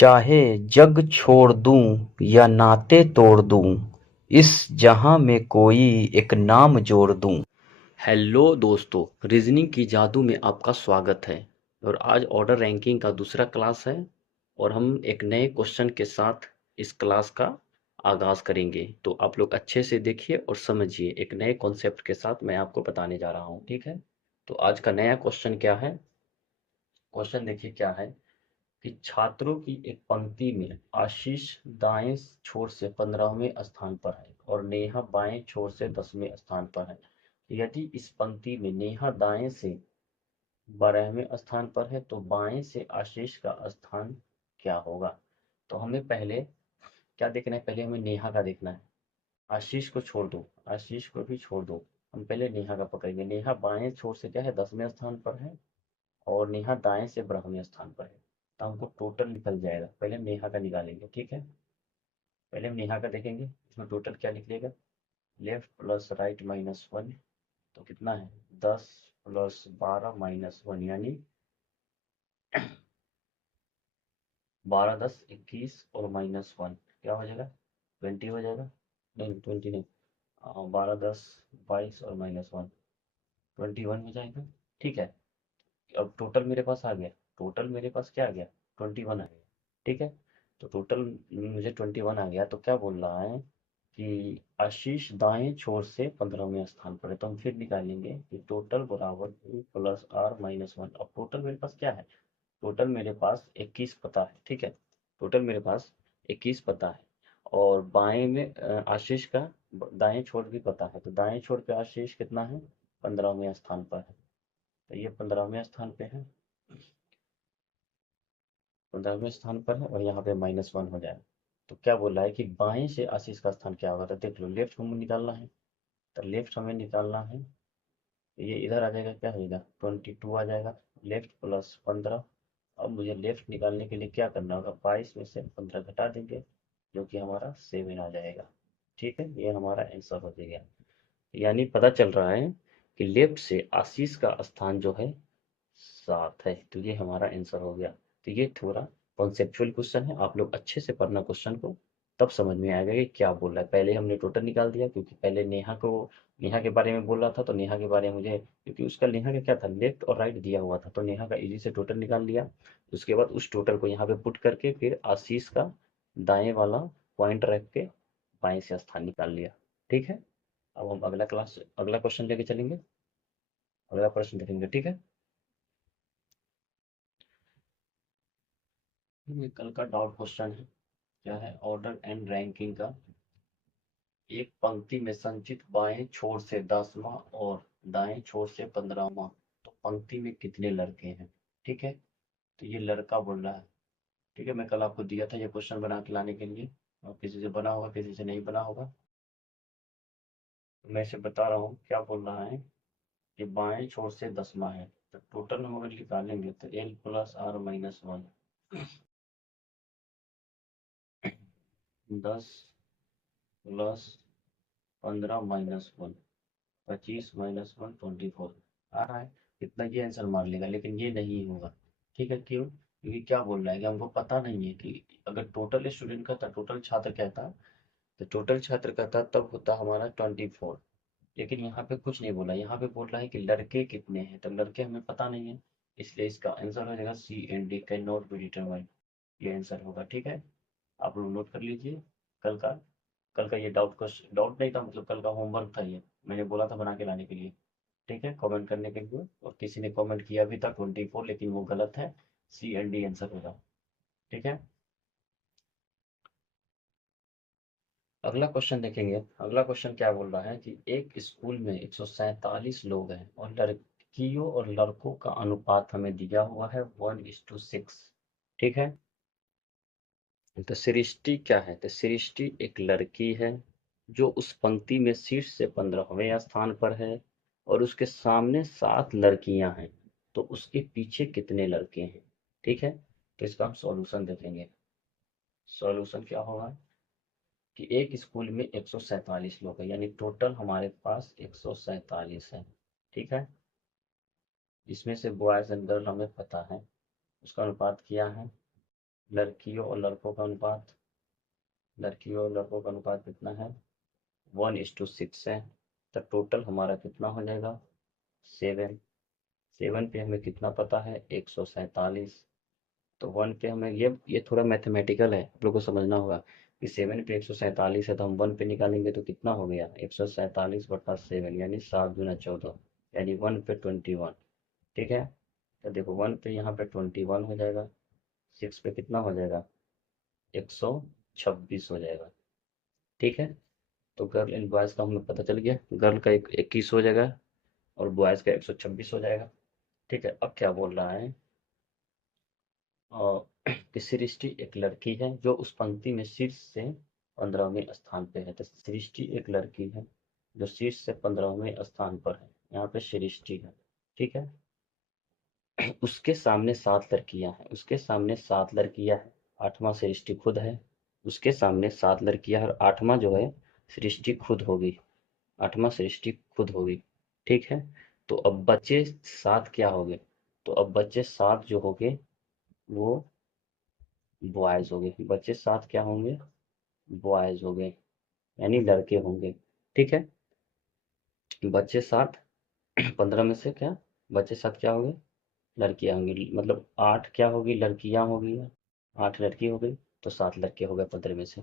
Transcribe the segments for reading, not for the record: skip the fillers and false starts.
चाहे जग छोड़ दूं या नाते तोड़ दूं, इस जहां में कोई एक नाम जोड़ दूं। हेलो दोस्तों, रीजनिंग की जादू में आपका स्वागत है। और आज ऑर्डर रैंकिंग का दूसरा क्लास है और हम एक नए क्वेश्चन के साथ इस क्लास का आगाज करेंगे। तो आप लोग अच्छे से देखिए और समझिए, एक नए कॉन्सेप्ट के साथ मैं आपको बताने जा रहा हूँ। ठीक है, तो आज का नया क्वेश्चन क्या है। क्वेश्चन देखिए क्या है कि छात्रों की एक पंक्ति में आशीष दाएं छोर से 15वें स्थान पर है और नेहा बाएं छोर से 10वें स्थान पर है। यदि इस पंक्ति में नेहा दाएं से 12वें स्थान पर है तो बाएं से आशीष का स्थान क्या होगा। तो हमें पहले क्या देखना है, पहले हमें नेहा का देखना है। आशीष को छोड़ दो, आशीष को भी छोड़ दो, हम पहले नेहा का पकड़ेंगे। नेहा बाएं छोर से क्या है, 10वें स्थान पर है और नेहा दाएं से 12वें स्थान पर है। तो हमको टोटल निकल जाएगा, पहले हम नेहा का निकालेंगे। ठीक है, पहले हम नेहा का देखेंगे, इसमें टोटल क्या निकलेगा, left plus right minus one, तो कितना है 10 प्लस 12 माइनस वन, यानी 12 10 21 और माइनस वन क्या हो जाएगा, 20 हो जाएगा। नहीं 20 नहीं, 12 10 22 और माइनस वन 21 हो जाएगा। ठीक है, अब टोटल मेरे पास आ गया, टोटल मेरे पास क्या आ गया, 21 आ गया। ठीक है, तो टोटल मुझे 21 आ गया। तो क्या बोल रहा है कि आशीष दाएं छोर से 15वें स्थान पर है। तो हम फिर निकालेंगे कि टोटल बराबर प्लस आर माइनस वन। अब टोटल मेरे पास क्या है, टोटल मेरे पास 21 पता है। ठीक है, टोटल मेरे पास 21 पता है और बाएं में आशीष का दाएं छोर भी पता है। तो दाएं छोर पे आशीष कितना है, 15वें स्थान पर है। तो ये 15वें स्थान पे है, 15वें स्थान पर है और यहाँ पे माइनस वन हो जाएगा। तो क्या बोल रहा है कि बाएं से आशीष का स्थान क्या होगा। तो देख लो, लेफ्ट हमें निकालना है, तो लेफ्ट हमें निकालना है। तो ये इधर आ जाएगा, क्या हो जाएगा 22 आ जाएगा, लेफ्ट प्लस 15। अब मुझे लेफ्ट निकालने के लिए क्या करना होगा, 22 में से 15 घटा देंगे, जो कि हमारा 7 आ जाएगा। ठीक है, ये हमारा आंसर हो जाएगा। यानी पता चल रहा है कि लेफ्ट से आशीष का स्थान जो है 7 है। तो ये हमारा आंसर हो गया। तो ये थोड़ा कॉन्सेप्चुअल क्वेश्चन है, आप लोग अच्छे से पढ़ना क्वेश्चन को, तब समझ में आएगा कि क्या बोल रहा है। पहले हमने टोटल निकाल दिया, क्योंकि पहले नेहा के बारे में बोल रहा था, तो नेहा के बारे में मुझे, क्योंकि उसका नेहा का क्या था, लेफ्ट और राइट दिया हुआ था, तो नेहा का इजी से टोटल निकाल लिया। उसके बाद उस टोटल को यहाँ पे पुट करके फिर आशीष का दाएं वाला पॉइंट रख के बाएं से स्थान निकाल लिया। ठीक है, अब हम अगला क्वेश्चन लेके चलेंगे, अगला प्रश्न देखेंगे। ठीक है, ये कल का डाउट क्वेश्चन है, क्या है, ऑर्डर एंड रैंकिंग का। एक पंक्ति में संचित बाएं छोर से 10वां और दाएं छोर से 15वां, तो पंक्ति में कितने लड़के हैं। ठीक है, तो ये लड़का बोल रहा है। ठीक है, मैं कल आपको दिया था ये क्वेश्चन बना के लाने के लिए, और किसी से बना होगा किसी से नहीं बना होगा। तो मैं इसे बता रहा हूँ, क्या बोल रहा है कि बाएं छोर से 10वां है, तो टोटल हम अगर निकालेंगे तो L plus R minus one, 10 plus 15 minus one, 25 minus one 24 आ रहा है। इतना ये आंसर मार लेगा, लेकिन ये नहीं होगा। ठीक है, क्यों, क्योंकि क्या बोल रहा है कि हमको पता नहीं है कि अगर टोटल स्टूडेंट का था, टोटल छात्र कहता, तो टोटल छात्र का था तब होता हमारा 24। लेकिन यहाँ पे कुछ नहीं बोला, यहाँ पे बोल रहा है कि लड़के कितने हैं, तो लड़के हमें पता नहीं है, इसलिए इसका आंसर हो जाएगा C and D, can not be determine. ये आंसर होगा। ठीक है, आप लोग नोट कर लीजिए। कल का कल का ये डाउट नहीं था, मतलब कल का होमवर्क था, ये मैंने बोला था बना के लाने के लिए। ठीक है, कमेंट करने के लिए, और किसी ने कमेंट किया भी था 24, लेकिन वो गलत है, सी एंड डी आंसर होगा। ठीक है, अगला क्वेश्चन देखेंगे। अगला क्वेश्चन क्या बोल रहा है कि एक स्कूल में 147 लोग हैं और लड़कियों और लड़कों का अनुपात हमें दिया हुआ है 1:6। ठीक है, तो सृष्टि क्या है, तो सृष्टि एक लड़की है जो उस पंक्ति में शीर्ष से 15वें स्थान पर है और उसके सामने 7 लड़कियां हैं, तो उसके पीछे कितने लड़के हैं। ठीक है, तो इसका हम सॉल्यूशन देखेंगे। सॉल्यूशन क्या होगा कि एक स्कूल में 147 लोग हैं, यानी टोटल हमारे पास 147 है। ठीक है, इसमें से बॉयज एंड गर्ल हमें पता है, उसका अनुपात क्या है लड़कियों और लड़कों का अनुपात, लड़कियों और लड़कों का अनुपात कितना है? 1:6 है। तो टोटल हमारा कितना हो जाएगा? 7। 7 पे हमें कितना पता है? 147। तो 1 पे हमें ये थोड़ा मैथमेटिकल है, आप लोग को समझना होगा कि 7 पे 147 है, तो हम 1 पे निकालेंगे तो कितना हो गया? 147/7 यानी 7 × 14, यानी 1 पे 21। ठीक है, तो देखो 1 पे यहाँ पे 21 हो जाएगा, 6 पे कितना हो जाएगा? 126 हो जाएगा। ठीक है, तो गर्ल एंड बॉयज़ का हमें पता चल गया, गर्ल का 21 हो जाएगा और बॉयज़ का 126 हो जाएगा। ठीक है, अब क्या बोल रहा है? कि सृष्टि एक लड़की है जो उस पंक्ति में शीर्ष से 15वें स्थान पे है। तो सृष्टि एक लड़की है जो शीर्ष से 15वें स्थान पर है। यहाँ पे सृष्टि है। ठीक है, उसके सामने 7 लड़कियां हैं, उसके सामने 7 लड़कियां हैं, 8वां सृष्टि खुद है। उसके सामने 7 लड़कियां हैं और 8वां जो है सृष्टि खुद होगी। 8वां सृष्टि खुद होगी। ठीक है, तो अब बच्चे 7 क्या हो गए? तो अब बच्चे 7 जो हो गए वो बॉयज हो गए। बच्चे 7 क्या होंगे? बॉयज हो गए, यानी लड़के होंगे। ठीक है, बच्चे 7, 15 में से क्या बच्चे 7 क्या हो गए? लड़कियां होंगी, मतलब 8 क्या होगी? लड़कियां होगी। 8 लड़की हो गई, तो 7 लड़के हो गए 15 में से।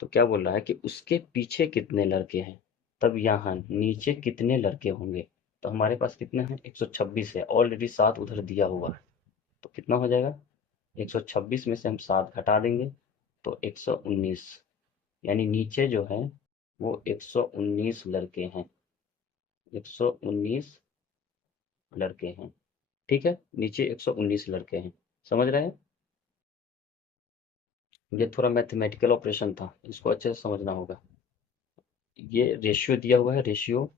तो क्या बोल रहा है कि उसके पीछे कितने लड़के हैं, तब यहाँ नीचे कितने लड़के होंगे? तो हमारे पास कितने हैं? 126 है, ऑलरेडी 7 उधर दिया हुआ है। तो कितना हो जाएगा? 126 में से हम 7 घटा देंगे तो 119, यानी नीचे जो है वो 119 लड़के हैं। 119 लड़के हैं। ठीक है, नीचे 119 लड़के हैं। समझ रहे हैं? ये थोड़ा मैथमेटिकल ऑपरेशन था, इसको अच्छे से समझना होगा। ये रेशियो दिया हुआ है, रेशियो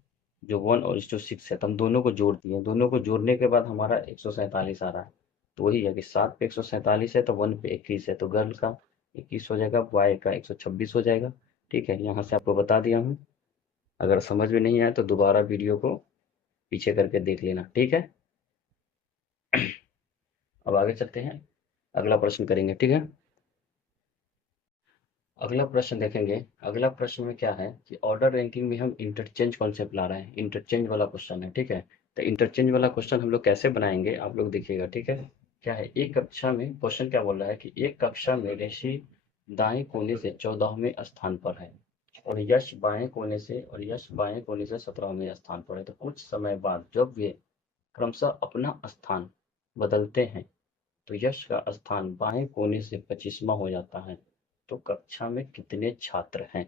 जो 1:6 है, तो हम दोनों को जोड़ दिए, दोनों को जोड़ने के बाद हमारा 147 आ रहा है। तो वही है कि 7 पे 147 है तो 1 पे 21 है, तो गर्ल का 21 हो जाएगा, बॉय का 126 हो जाएगा। ठीक है, यहाँ से आपको बता दिया हूँ। अगर समझ में नहीं आया तो दोबारा वीडियो को पीछे करके देख लेना। ठीक है, अब आगे चलते हैं, अगला प्रश्न करेंगे। ठीक है, अगला प्रश्न देखेंगे। अगला प्रश्न में क्या है कि ऑर्डर रैंकिंग में हम इंटरचेंज कॉन्सेप्ट ला रहे हैं, इंटरचेंज वाला क्वेश्चन है। ठीक है, तो इंटरचेंज वाला क्वेश्चन हम लोग कैसे बनाएंगे आप लोग देखिएगा। ठीक है, क्या है, एक कक्षा में क्वेश्चन क्या बोल रहा है कि एक कक्षा में ऋषि दाएं कोने से 14वें स्थान पर है और यश बाएं कोने से 17वें स्थान पर है। तो कुछ समय बाद जब वे क्रमशः अपना स्थान बदलते हैं तो यश का स्थान बाएं कोने से 25वां हो जाता है। तो कक्षा में कितने छात्र हैं?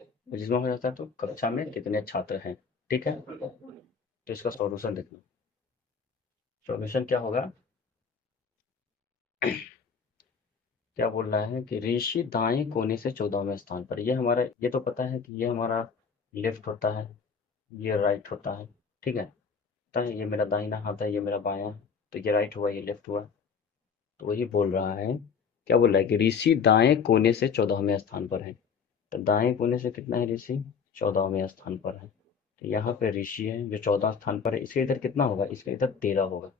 25वां हो जाता है तो कक्षा में कितने छात्र हैं? ठीक है, तो इसका सॉल्यूशन देखना। सॉल्यूशन क्या होगा? क्या बोल रहा है कि ऋषि दाएं कोने से 14वें स्थान पर, ये हमारा, ये तो पता है कि ये हमारा लेफ्ट होता है, ये राइट होता है। ठीक है, पता है ये मेरा दाहिना हाथ है, ये मेरा बायां है, तो ये राइट हुआ, ये लेफ्ट हुआ। तो वही बोल रहा है, क्या बोल रहा है कि ऋषि दाएं कोने से 14वें स्थान पर है। तो दाएं कोने से कितना है ऋषि? 14वें स्थान पर है। तो यहाँ पे ऋषि है जो 14 स्थान पर है, इसके इधर कितना होगा? इसके इधर 13 होगा,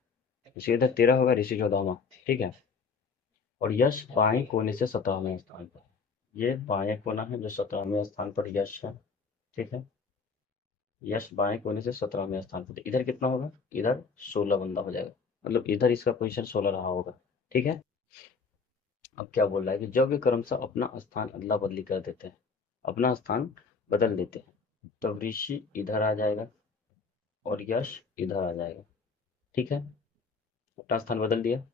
इसके इधर 13 होगा, ऋषि 14वां। ठीक है, और यश बाएं कोने से 17वें स्थान पर है। ये बाएं कोना है जो 17वें स्थान पर यश है। ठीक है, यश बाएं कोने से 17वें स्थान पर, तो इधर कितना होगा? इधर 16 बंदा हो जाएगा, मतलब इधर इसका पोजीशन 16 रहा होगा। ठीक है, अब क्या बोल रहा है कि जब वे क्रमशः अपना स्थान अदला बदली कर देते हैं, अपना स्थान बदल देते हैं, तब ऋषि इधर आ जाएगा और यश इधर आ जाएगा। ठीक है, अपना स्थान बदल दिया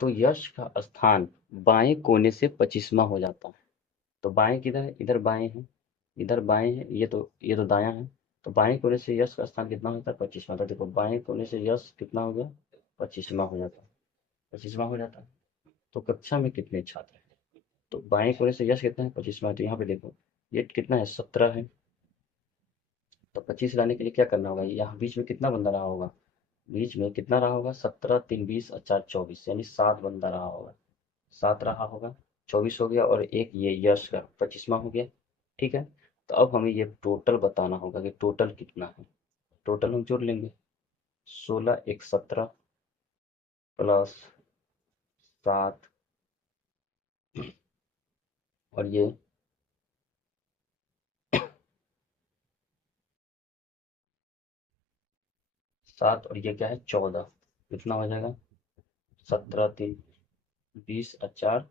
तो यश का स्थान बाएं कोने से 25वां हो जाता है। तो बाएं किधर है? इधर बाएं है, इधर बाएं है, ये तो दायां है। तो बाएं कोने से यश का स्थान कितना होता है? 25वां। तो देखो बाएं कोने से यश कितना हो गया? 25वां हो जाता है, 25वां हो जाता है। तो कक्षा में कितने छात्र हैं? तो बाएं कोने से यश कितना है? 25वां। तो यहाँ पे देखो ये कितना है? 17 है। तो 25 लाने के लिए क्या करना होगा? यहाँ बीच में कितना बंदा रहा होगा? बीच में कितना रहा होगा? 17 3 20 और 4 24, यानी 7 बंदा रहा होगा। 7 रहा होगा, 24 हो गया और एक ये यश का 25वां हो गया। ठीक है, तो अब हमें ये टोटल बताना होगा कि टोटल कितना है। टोटल हम जोड़ लेंगे, 16 1 17, प्लस 7 और ये 7 और ये क्या है 14, कितना हो जाएगा 17 3 20 और 4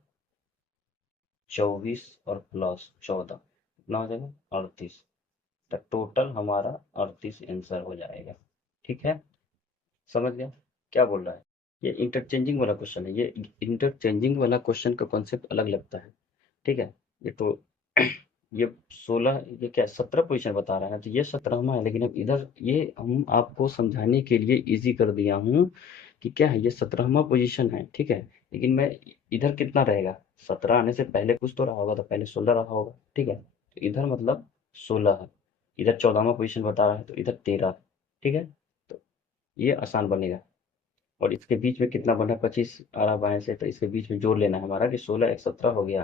24 और प्लस 14 कितना हो जाएगा 38। तो टोटल हमारा 38 आंसर हो जाएगा। ठीक है, समझ गया क्या बोल रहा है। ये इंटरचेंजिंग वाला क्वेश्चन है, ये इंटरचेंजिंग वाला क्वेश्चन का कॉन्सेप्ट अलग लगता है। ठीक है, ये तो ये 16 ये क्या 17 पोजीशन बता रहा है, तो ये 17वां है, लेकिन अब इधर ये हम आपको समझाने के लिए इजी कर दिया हूँ कि क्या है ये 17वां पोजीशन है। ठीक है, लेकिन मैं इधर कितना रहेगा 17 आने से पहले कुछ तो रहा होगा, तो पहले 16 रहा होगा। ठीक है, तो इधर मतलब 16 है, इधर 14वां पोजीशन बता रहा है तो इधर 13 है। ठीक है, तो ये आसान बनेगा। और इसके बीच में कितना बना 25 आ रहा बाएं से, तो इसके बीच में जोड़ लेना है हमारा कि 16 एक 17 हो गया,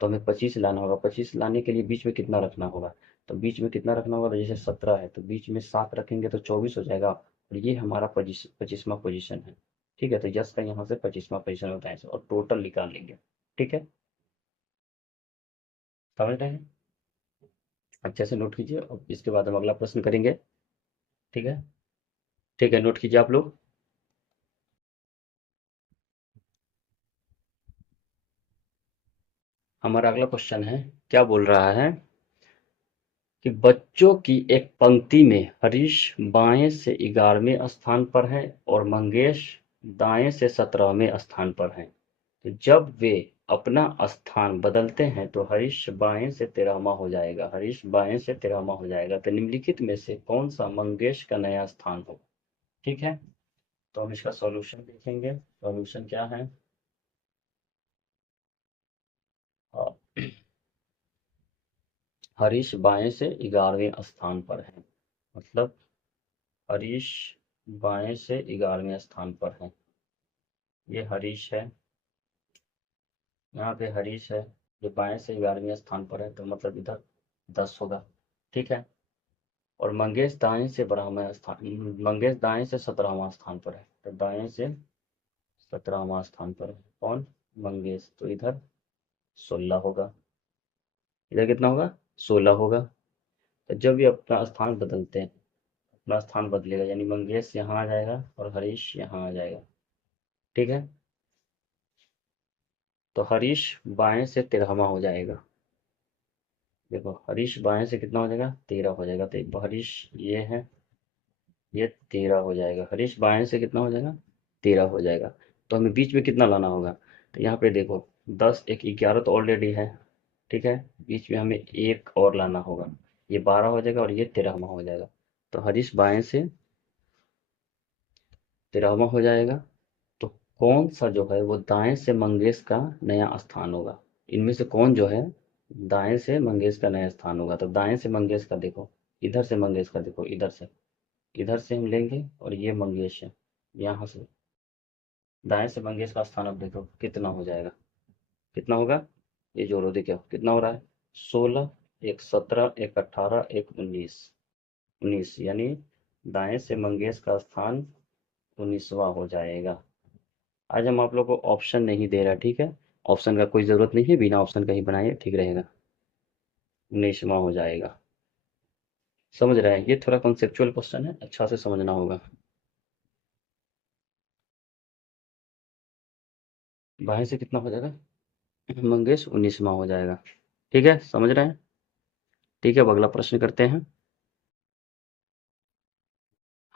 तो हमें 25 लाना होगा। 25 लाने के लिए बीच में कितना रखना होगा, तो बीच में कितना रखना होगा, तो जैसे 17 है तो बीच में 7 रखेंगे तो 24 हो जाएगा, और ये हमारा 25वां पोजीशन है। ठीक है, तो यस का यहाँ से 25वां पोजीशन होता है और टोटल निकाल लेंगे। ठीक है, समझ रहे हैं, अच्छे से नोट कीजिए और इसके बाद हम अगला प्रश्न करेंगे। ठीक है, ठीक है, नोट कीजिए आप लोग। हमारा अगला क्वेश्चन है, क्या बोल रहा है कि बच्चों की एक पंक्ति में हरीश बाएं से 11वें स्थान पर है और मंगेश दाएं से 17वें स्थान पर है। तो जब वे अपना स्थान बदलते हैं तो हरीश बाएं से 13वां हो जाएगा। हरीश बाएं से 13वां हो जाएगा, तो निम्नलिखित में से कौन सा मंगेश का नया स्थान होगा। ठीक है, तो हम इसका सॉल्यूशन देखेंगे। सॉल्यूशन क्या है, हाँ, हरीश बाएं से 11वें स्थान पर है, मतलब हरीश बाएं से 11वें स्थान पर है। ये हरीश है, यहाँ पे हरीश है, जो बाएं से 11वें स्थान पर है, तो मतलब इधर 10 होगा। ठीक है, और मंगेश दाएं से 12वां स्थान, मंगेश दाएं से 17वां स्थान पर है, तो दाएं से 17वां स्थान पर है कौन, मंगेश, तो इधर 16 होगा। इधर कितना होगा 16 होगा। तो जब ये अपना स्थान बदलते हैं, अपना स्थान बदलेगा, यानी मंगेश यहाँ आ जाएगा और हरीश यहाँ आ जाएगा। ठीक है, तो हरीश बाएं से 13वां हो जाएगा। देखो हरीश बाएं से कितना हो जाएगा 13 हो जाएगा, तो हरीश ये है, ये 13 हो जाएगा। हरीश बाएं से कितना हो जाएगा 13 हो जाएगा। तो हमें बीच में कितना लाना होगा, तो यहाँ पे देखो 10 एक 11 तो ऑलरेडी है। ठीक है, बीच में हमें एक और लाना होगा, ये 12 हो जाएगा और ये 13वां हो जाएगा। तो हरीश बाएं से 13वां हो जाएगा। तो कौन सा जो है वो दाएं से मंगेश का नया स्थान होगा, इनमें से कौन जो है दाएं से मंगेश का नया स्थान होगा। तो दाएं से मंगेश का देखो, इधर से मंगेश का देखो, इधर से हम लेंगे और ये मंगेश है, यहाँ से दाएं से मंगेश का स्थान अब देखो कितना हो जाएगा, कितना होगा, ये जोड़ो देखो कितना हो रहा है 16 एक 17 एक 18 एक 19, 19 यानी दाएं से मंगेश का स्थान 19वां हो जाएगा। आज हम आप लोग को ऑप्शन नहीं दे रहा, ठीक है, ऑप्शन का कोई ज़रूरत नहीं है, बिना ऑप्शन का ही बनाइए ठीक रहेगा, 19वां हो जाएगा। समझ रहे हैं, ये थोड़ा कॉन्सेप्चुअल क्वेश्चन है, अच्छा से समझना होगा। बाएं से कितना हो जाएगा मंगेश 19वां हो जाएगा। ठीक है, समझ रहे हैं। ठीक है, अब अगला प्रश्न करते हैं।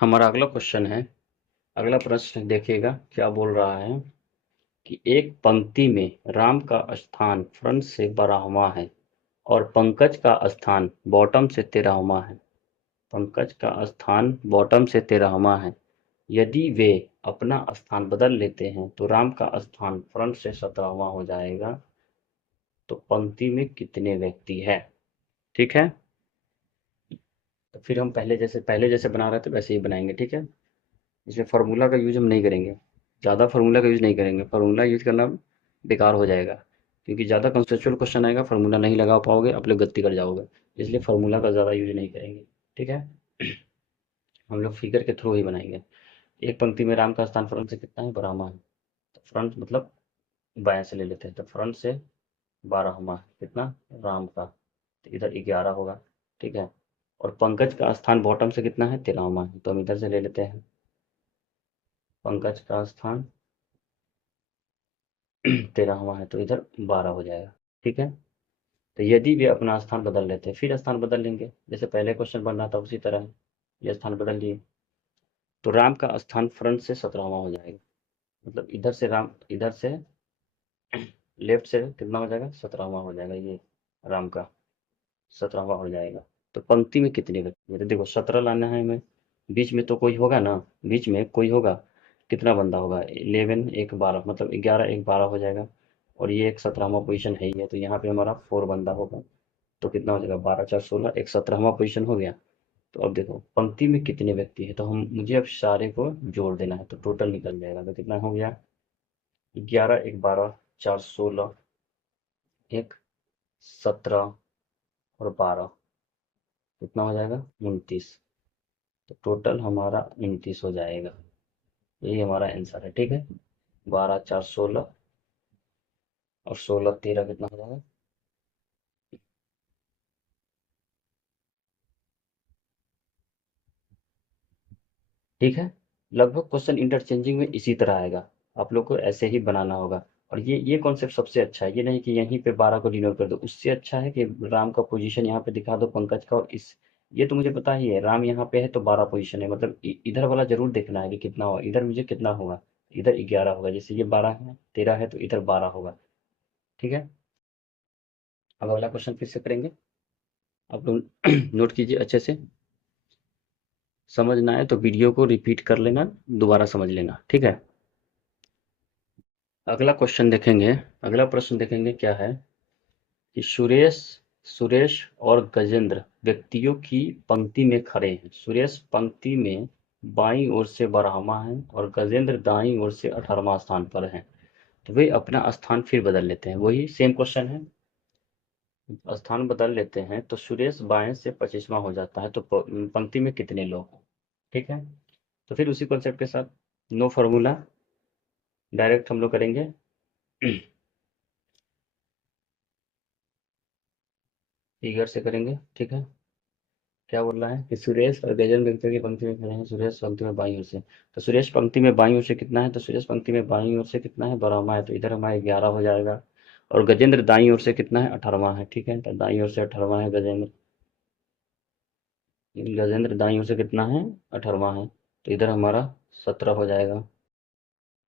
हमारा अगला क्वेश्चन है, अगला प्रश्न देखिएगा क्या बोल रहा है कि एक पंक्ति में राम का स्थान फ्रंट से 12वां है और पंकज का स्थान बॉटम से 13वां है। पंकज का स्थान बॉटम से 13वां है। यदि वे अपना स्थान बदल लेते हैं तो राम का स्थान फ्रंट से 17वां हो जाएगा। तो पंक्ति में कितने व्यक्ति है। ठीक है, तो फिर हम पहले जैसे बना रहे थे वैसे ही बनाएंगे। ठीक है, इसमें फार्मूला का यूज हम नहीं करेंगे, ज़्यादा फार्मूला का यूज नहीं करेंगे, फार्मूला यूज करना बेकार हो जाएगा, क्योंकि ज़्यादा कंसेप्चुअल क्वेश्चन आएगा, फार्मूला नहीं लगा पाओगे, आप लोग गलती कर जाओगे, इसलिए फार्मूला का ज़्यादा यूज नहीं करेंगे। ठीक है, हम लोग फिगर के थ्रू ही बनाएंगे। एक पंक्ति में राम का स्थान फ्रंट से कितना है, 12वां है। तो फ्रंट मतलब बाएं से ले लेते हैं, तो फ्रंट से 12वां कितना, राम का, तो इधर 11 होगा। ठीक है। और पंकज का स्थान बॉटम से कितना है, 13वां है, तो हम इधर से ले लेते हैं। पंकज का स्थान 13वां है, तो इधर 12 हो जाएगा। ठीक है। तो यदि वे अपना स्थान बदल लेते हैं, फिर स्थान बदल लेंगे, जैसे पहले क्वेश्चन बन रहा था उसी तरह ये स्थान बदल लिए, तो राम का स्थान फ्रंट से 17वां हो जाएगा। मतलब इधर से राम, इधर से लेफ्ट से कितना हो जाएगा, 17वां हो जाएगा, ये राम का 17वां हो जाएगा। तो पंक्ति में कितने व्यक्ति हैं, तो देखो 17 लाना है हमें, बीच में तो कोई होगा ना, बीच में कोई होगा, कितना बंदा होगा, 11 एक 12, मतलब 11 एक 12 हो जाएगा। और ये एक 17वां पोजीशन है ही है, तो यहाँ पे हमारा 4 बंदा होगा। तो कितना हो जाएगा, 12 4 16, एक 17वां पोजीशन हो गया। तो अब देखो पंक्ति में कितने व्यक्ति हैं, तो हम मुझे अब सारे को जोड़ देना है, तो टोटल निकल जाएगा। तो कितना हो गया, 11 एक 12, 4 16, एक 17 और 12, कितना हो जाएगा, 29। तो टोटल हमारा 29 हो जाएगा। यही हमारा आंसर है। ठीक है। 12 4 16 और 16 13 कितना हो जाएगा, ठीक है। लगभग क्वेश्चन इंटरचेंजिंग में इसी तरह आएगा, आप लोग को ऐसे ही बनाना होगा। और ये कॉन्सेप्ट सबसे अच्छा है, ये नहीं कि यहीं पे 12 को डिनोट कर दो, उससे अच्छा है कि राम का पोजीशन यहाँ पे दिखा दो, पंकज का, और इस, ये तो मुझे पता ही है राम यहाँ पे है तो 12 पोजीशन है, मतलब इधर वाला जरूर देखना है कि कितना होगा, इधर मुझे कितना होगा, इधर 11 होगा, जैसे ये 12 है 13 है तो इधर 12 होगा। ठीक है। अब अगला क्वेश्चन फिर से करेंगे, आप लोग नोट कीजिए अच्छे से, समझ ना आए तो वीडियो को रिपीट कर लेना, दोबारा समझ लेना। ठीक है। अगला क्वेश्चन देखेंगे, अगला प्रश्न देखेंगे क्या है कि सुरेश सुरेश और गजेंद्र व्यक्तियों की पंक्ति में खड़े हैं। सुरेश पंक्ति में बाईं ओर से 12वां है और गजेंद्र दाईं ओर से 18वां स्थान पर है। तो वे अपना स्थान फिर बदल लेते हैं, वही सेम क्वेश्चन है, स्थान बदल लेते हैं, तो सुरेश बाएं से 25वां हो जाता है, तो पंक्ति में कितने लोग हैं। ठीक है। तो फिर उसी कॉन्सेप्ट के साथ, नो फार्मूला, डायरेक्ट हम लोग करेंगे। फिगर से करेंगे। ठीक है। क्या बोल रहा है कि सुरेश और गजेंद्र व्यक्तियों की पंक्ति में खड़े हैं, सुरेश पंक्ति में बाईं ओर से, तो सुरेश पंक्ति में बाईं ओर से कितना है, तो सुरेश पंक्ति में बाईं ओर से कितना है, 12वां है, तो इधर हमारा 11 हो जाएगा। और गजेंद्र दाईं ओर से कितना है, 18वां है। ठीक है। तो दाईं ओर से 18वां है गजेंद्र, गजेंद्र दाईं ओर से कितना है, 18वां है, तो इधर हमारा 17 हो जाएगा।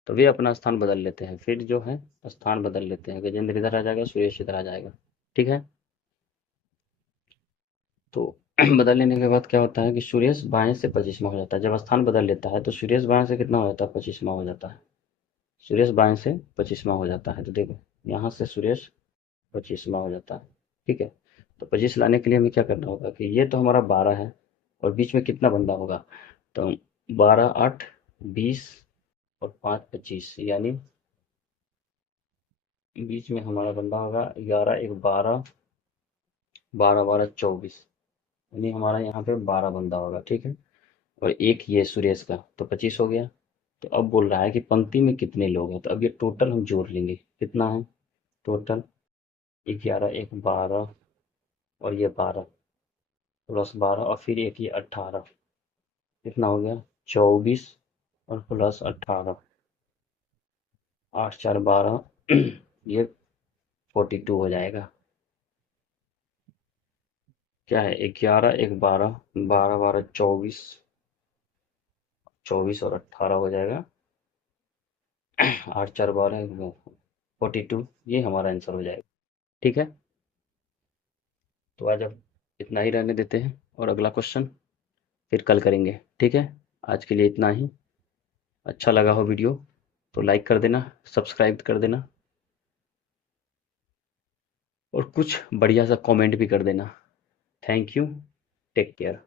तो वे अपना स्थान बदल लेते हैं, फिर जो है स्थान बदल लेते हैं, गजेंद्र इधर आ जाएगा, सुरेश इधर आ जाएगा। ठीक है। तो बदल लेने के बाद क्या होता है कि सुरेश बाएं से 25वां हो जाता है, जब स्थान बदल लेता है तो सुरेश बाएं से कितना हो जाता है, 25वां हो जाता है। सुरेश बाएं से 25वां हो जाता है, तो देखो यहाँ से सुरेश 25वां हो जाता है। ठीक है। तो 25 लाने के लिए हमें क्या करना होगा कि ये तो हमारा 12 है, और बीच में कितना बंदा होगा, तो 12 8 20 और 5 25, यानी बीच में हमारा बंदा होगा 11 एक 12, 12 12 24, यानी हमारा यहाँ पे 12 बंदा होगा। ठीक है। और एक ये सुरेश का, तो 25 हो गया। तो अब बोल रहा है कि पंक्ति में कितने लोग हैं, तो अब ये टोटल हम जोड़ लेंगे, कितना है टोटल, 11 एक 12 और ये 12 प्लस 12 और फिर एक ये 18, कितना हो गया, 24 और प्लस 18, 8 4 12 ये 42 हो जाएगा। क्या है, 11 एक 12, 12 12 24, 24 और 18 हो जाएगा, 8 4 12 42, ये हमारा आंसर हो जाएगा। ठीक है। तो आज अब इतना ही रहने देते हैं, और अगला क्वेश्चन फिर कल करेंगे। ठीक है। आज के लिए इतना ही। अच्छा लगा हो वीडियो तो लाइक कर देना, सब्सक्राइब कर देना, और कुछ बढ़िया सा कमेंट भी कर देना। Thank you. Take care.